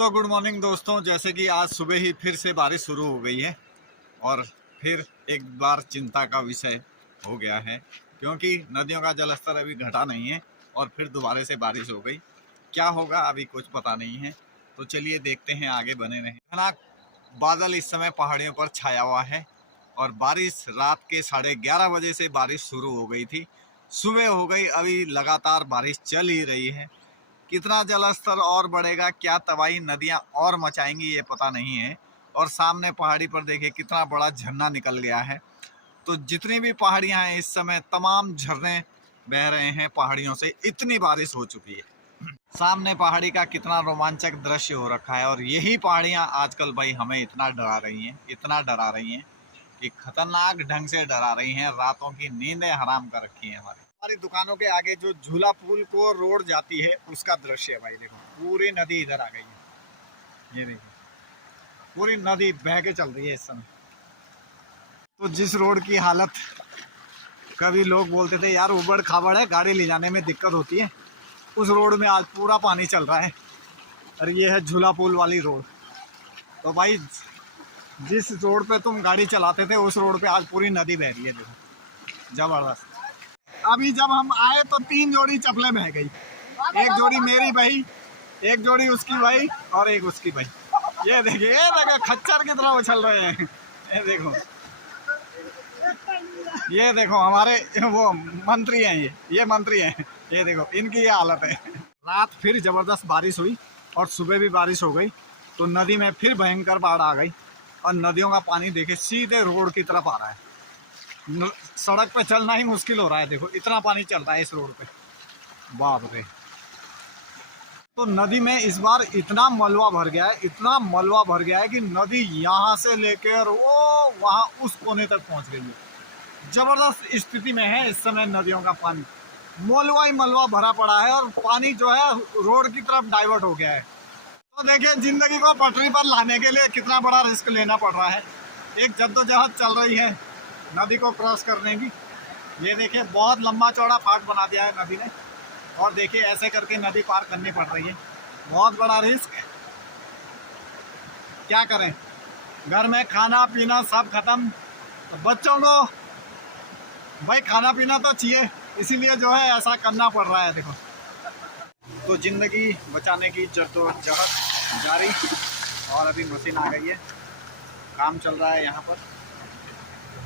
तो good morning दोस्तों। जैसे कि आज सुबह ही फिर से बारिश शुरू हो गई है और फिर एक बार चिंता का विषय हो गया है, क्योंकि नदियों का जलस्तर अभी घटा नहीं है और फिर दोबारा से बारिश हो गई। क्या होगा अभी कुछ पता नहीं है, तो चलिए देखते हैं, आगे बने रहें। घना बादल इस समय पहाड़ियों पर छाया हुआ है और बारिश रात के 11:30 बजे से बारिश शुरू हो गई थी, सुबह हो गई, अभी लगातार बारिश चल ही रही है। कितना जलस्तर और बढ़ेगा, क्या तबाही नदियां और मचाएंगी, ये पता नहीं है। और सामने पहाड़ी पर देखिए कितना बड़ा झरना निकल गया है। तो जितनी भी पहाड़ियां हैं इस समय तमाम झरने बह रहे हैं पहाड़ियों से, इतनी बारिश हो चुकी है। सामने पहाड़ी का कितना रोमांचक दृश्य हो रखा है और यही पहाड़ियां आजकल भाई हमें इतना डरा रही हैं, इतना डरा रही हैं कि खतरनाक ढंग से डरा रही हैं। रातों की नींदें हराम कर रखी हैं हमारी दुकानों के आगे जो झूला पुल को रोड जाती है उसका दृश्य है भाई। देखो पूरी नदी इधर आ गई है, ये देखो पूरी नदी बह के चल रही है इस समय। तो जिस रोड की हालत, कभी लोग बोलते थे यार उबड़ खाबड़ है, गाड़ी ले जाने में दिक्कत होती है, उस रोड में आज पूरा पानी चल रहा है। और ये है झूला पुल वाली रोड। तो भाई जिस रोड पे तुम गाड़ी चलाते थे उस रोड पे आज पूरी नदी बह रही है। देखो जबरदस्त। अभी जब हम आए तो 3 जोड़ी चप्पलें बह गई, एक जोड़ी मेरी बही, एक जोड़ी उसकी बही और एक उसकी बही। ये देखिए, ये देखो खच्चर की तरह उछल रहे हैं। ये देखो हमारे वो मंत्री हैं, ये मंत्री हैं। ये देखो इनकी ये हालत है। रात फिर जबरदस्त बारिश हुई और सुबह भी बारिश हो गई, तो नदी में फिर भयंकर बाढ़ आ गई और नदियों का पानी देखे सीधे रोड की तरफ आ रहा है। सड़क पे चलना ही मुश्किल हो रहा है। देखो इतना पानी चल रहा है इस रोड पे, बाप रे। तो नदी में इस बार इतना मलबा भर गया है, इतना मलबा भर गया है कि नदी यहाँ से लेकर वो वहाँ उस कोने तक पहुँच गई है। जबरदस्त स्थिति में है इस समय नदियों का पानी, मलबा ही मलबा भरा पड़ा है और पानी जो है रोड की तरफ डाइवर्ट हो गया है। तो देखिए जिंदगी को पटरी पर लाने के लिए कितना बड़ा रिस्क लेना पड़ रहा है। एक जद्दोजहद चल रही है नदी को क्रॉस करने की। ये देखिए बहुत लंबा चौड़ा फाट बना दिया है नदी ने और देखिए ऐसे करके नदी पार करनी पड़ रही है। बहुत बड़ा रिस्क। क्या करें, घर में खाना पीना सब खत्म, बच्चों को भाई खाना पीना तो चाहिए, इसीलिए जो है ऐसा करना पड़ रहा है। देखो तो ज़िंदगी बचाने की जद्दोजहद जारी और अभी मशीन आ गई है, काम चल रहा है यहाँ पर।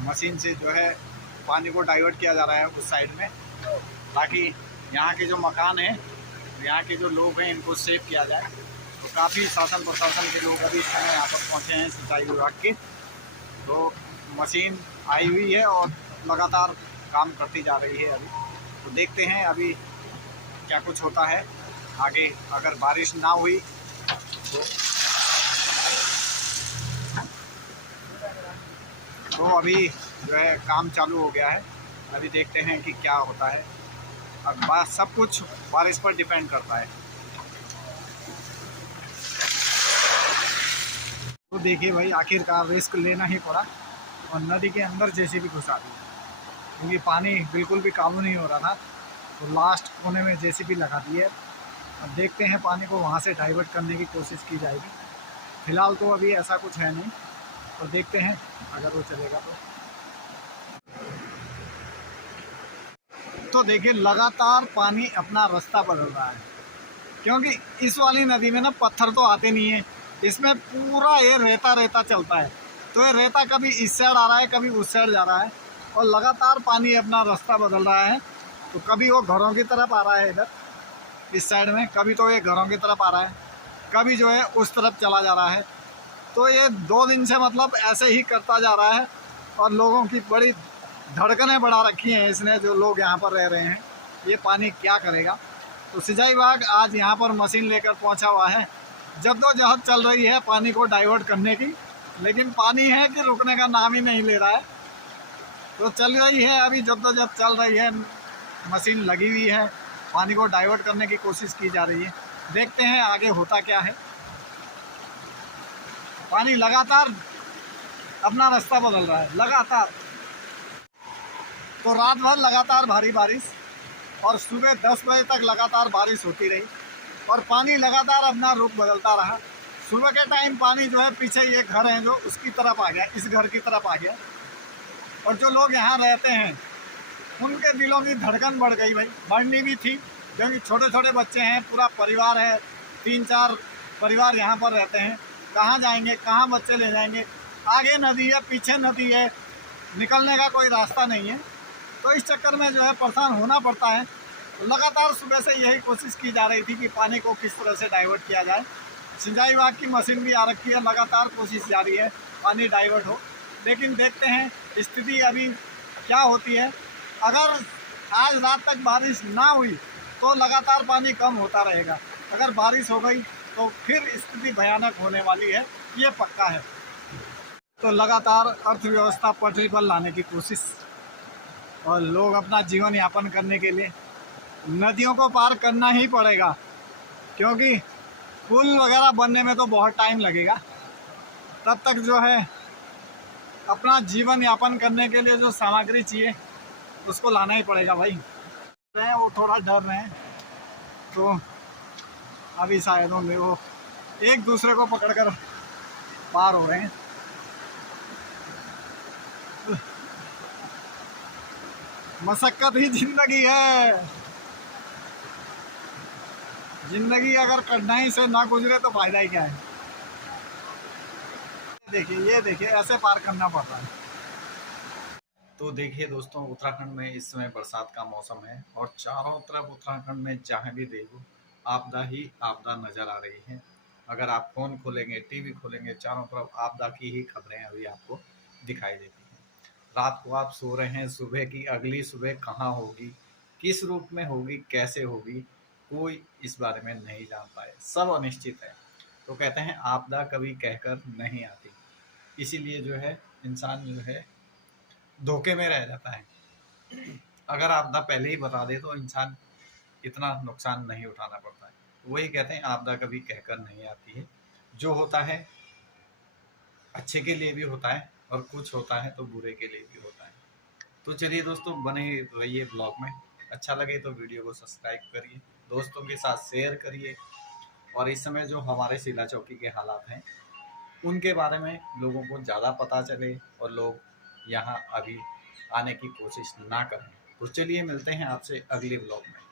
मशीन से जो है पानी को डाइवर्ट किया जा रहा है उस साइड में, ताकि यहाँ के जो मकान हैं, यहाँ के जो लोग हैं, इनको सेव किया जाए। तो काफ़ी शासन प्रशासन के लोग अभी इस समय यहाँ पर पहुँचे हैं, सिंचाई विभाग के। तो मशीन आई हुई है और लगातार काम करती जा रही है अभी। तो देखते हैं अभी क्या कुछ होता है आगे। अगर बारिश ना हुई तो अभी जो है काम चालू हो गया है। अभी देखते हैं कि क्या होता है। अब सब कुछ बारिश पर डिपेंड करता है। तो देखिए भाई आखिरकार रिस्क लेना ही पड़ा और नदी के अंदर जेसीबी घुसा दी, क्योंकि पानी बिल्कुल भी काबू नहीं हो रहा था। तो लास्ट कोने में जेसीबी लगा दी है। अब देखते हैं पानी को वहाँ से डाइवर्ट करने की कोशिश की जाएगी। फ़िलहाल तो अभी ऐसा कुछ है नहीं, तो देखते हैं अगर वो चलेगा तो देखिए लगातार पानी अपना रास्ता बदल रहा है, क्योंकि इस वाली नदी में ना पत्थर तो आते नहीं है, इसमें पूरा ये रेता रेता चलता है। तो ये रेता कभी इस साइड आ रहा है, कभी उस साइड जा रहा है और लगातार पानी अपना रास्ता बदल रहा है। तो कभी वो घरों की तरफ आ रहा है इधर इस साइड में, कभी तो ये घरों की तरफ आ रहा है, कभी जो है उस तरफ चला जा रहा है। तो ये 2 दिन से मतलब ऐसे ही करता जा रहा है और लोगों की बड़ी धड़कनें बढ़ा रखी हैं इसने, जो लोग यहाँ पर रह रहे हैं। ये पानी क्या करेगा। तो सिंचाई विभाग आज यहाँ पर मशीन लेकर पहुँचा हुआ है, जद्दोजहद चल रही है पानी को डाइवर्ट करने की, लेकिन पानी है कि रुकने का नाम ही नहीं ले रहा है। तो चल रही है अभी जद्दोजहद चल रही है, मशीन लगी हुई है, पानी को डाइवर्ट करने की कोशिश की जा रही है। देखते हैं आगे होता क्या है। पानी लगातार अपना रास्ता बदल रहा है, लगातार। तो रात भर लगातार भारी बारिश और सुबह 10 बजे तक लगातार बारिश होती रही और पानी लगातार अपना रुख बदलता रहा। सुबह के टाइम पानी जो है पीछे ये घर है जो उसकी तरफ आ गया, इस घर की तरफ आ गया। और जो लोग यहाँ रहते हैं उनके दिलों की धड़कन बढ़ गई भाई, बढ़नी भी थी, क्योंकि छोटे छोटे बच्चे हैं, पूरा परिवार है, 3-4 परिवार यहाँ पर रहते हैं। कहाँ जाएंगे, कहाँ बच्चे ले जाएंगे? आगे नदी है, पीछे नदी है, निकलने का कोई रास्ता नहीं है। तो इस चक्कर में जो है परेशान होना पड़ता है। तो लगातार सुबह से यही कोशिश की जा रही थी कि पानी को किस तरह से डाइवर्ट किया जाए। सिंचाई विभाग की मशीन भी आ रखी है, लगातार कोशिश जारी है पानी डाइवर्ट हो, लेकिन देखते हैं स्थिति अभी क्या होती है। अगर आज रात तक बारिश ना हुई तो लगातार पानी कम होता रहेगा, अगर बारिश हो गई तो फिर स्थिति भयानक होने वाली है, ये पक्का है। तो लगातार अर्थव्यवस्था पटरी पर लाने की कोशिश, और लोग अपना जीवन यापन करने के लिए नदियों को पार करना ही पड़ेगा, क्योंकि पुल वगैरह बनने में तो बहुत टाइम लगेगा। तब तक जो है अपना जीवन यापन करने के लिए जो सामग्री चाहिए उसको लाना ही पड़ेगा भाई। वो थोड़ा डर रहे हैं, तो अभी शायद होंगे वो एक दूसरे को पकड़कर पार हो रहे हैं। मशक्कत ही जिंदगी है, जिंदगी अगर कठिनाई से ना गुजरे तो फायदा ही क्या है। देखिए, ये देखिए, ऐसे पार करना पड़ता है। तो देखिए दोस्तों, उत्तराखंड में इस समय बरसात का मौसम है और चारों तरफ उत्तराखंड में जहाँ भी देखो आपदा ही आपदा नजर आ रही है। अगर आप फोन खोलेंगे, टीवी खोलेंगे, चारों तरफ आपदा की ही खबरें अभी आपको दिखाई देती हैं। रात को आप सो रहे हैं, सुबह की अगली सुबह कहाँ होगी, किस रूप में होगी, कैसे होगी, कोई इस बारे में नहीं जान पाए, सब अनिश्चित है। तो कहते हैं आपदा कभी कहकर नहीं आती, इसीलिए जो है इंसान जो है धोखे में रह जाता है। अगर आपदा पहले ही बता दे तो इंसान इतना नुकसान नहीं उठाना पड़ता है। वही कहते हैं आपदा कभी कहकर नहीं आती है। जो होता है अच्छे के लिए भी होता है और कुछ होता है तो बुरे के लिए भी होता है। तो चलिए दोस्तों, बने रहिए ब्लॉग में। अच्छा लगे तो वीडियो को सब्सक्राइब करिए, दोस्तों के साथ शेयर करिए, और इस समय जो हमारे शिला चौकी के हालात हैं उनके बारे में लोगों को ज़्यादा पता चले और लोग यहाँ अभी आने की कोशिश ना करें। तो चलिए मिलते हैं आपसे अगले ब्लॉग में।